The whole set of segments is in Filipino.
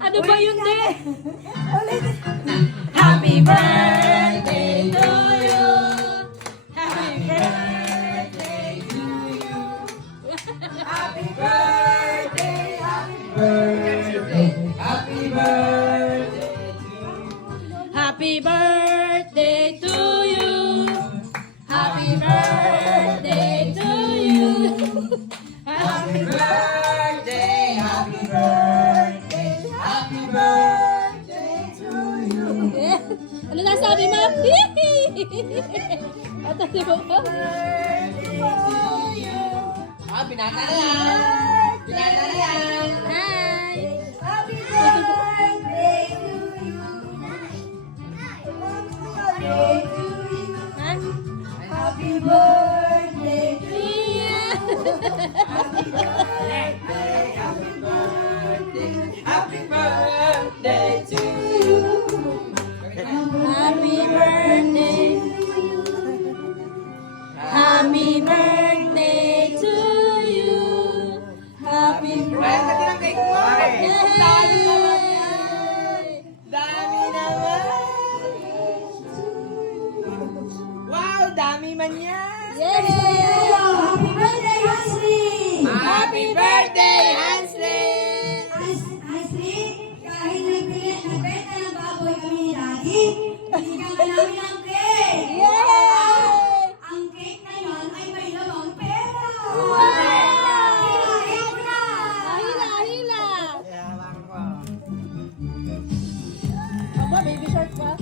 Ano ba yun, de? Ulit. Happy birthday to you. Happy birthday to you. Happy birthday, happy birthday, happy birthday to you. Happy birthday to you. Happy birthday to you. Happy birthday, happy birthday, happy birthday to you. Ano nasabi mo? Ito si Bobo. Binata na yan. Binata na yan. Hi! Happy birthday to you. Ha? Happy birthday to you. Yeah! Happy birthday to you. Happy birthday. Happy birthday to you. Happy birthday. Dami naman. Wow, dami man yan. Yay! Happy birthday, Hansley! Happy birthday, Hansley! Hansley, kahit nagbenta ng baboy kami ni Daddy, bigyan ka namin ng cake! Yay! Ang cake na yun ay may lamang pera! Wow! Hilahin mo na! Ahila, ahila. Aba, baby shark pa.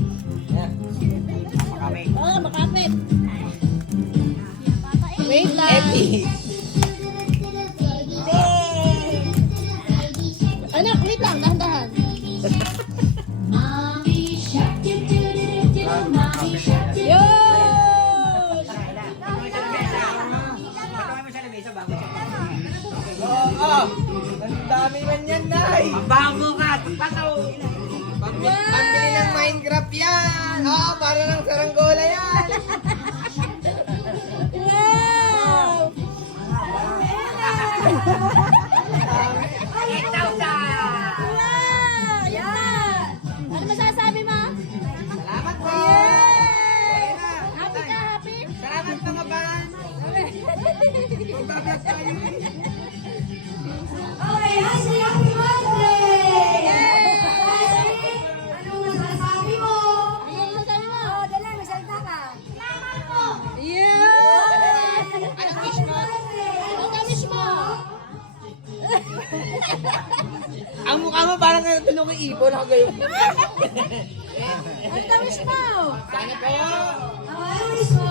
Oo, makapit. Wait lang. Anak, wait lang. Dahan-dahan. Yun! Oo, ang dami man yan, Nay. Mabango ka, pasaw. Pambili ng Minecraft yan. Oo, para ng saranggola yan. Wow! Wow! Yan! Ano masasabi mo? Salamat po. Yay! Happy ka, happy? Salamat mga ban. Magbablog tayo. Okay, Hansley, happy birthday! Hansley, anong masasabi mo? Ano masasabi mo? Dala, magsalita ka. Salamat po! Yeah! Anong wish mo? Anong gamis mo? Ang mukha mo parang tulong ng ibon ako gayon. Anong gamis mo? Sana po. Ano wish mo?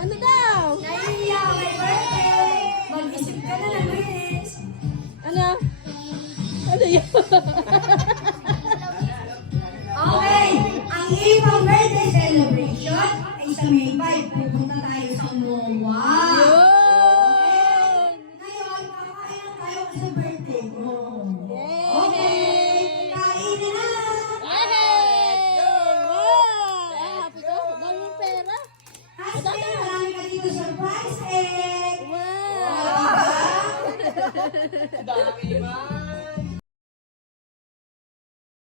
Ano daw? Nahihiya, may birthday! Mag-isip ka na ng wish! Ano? Ano yun?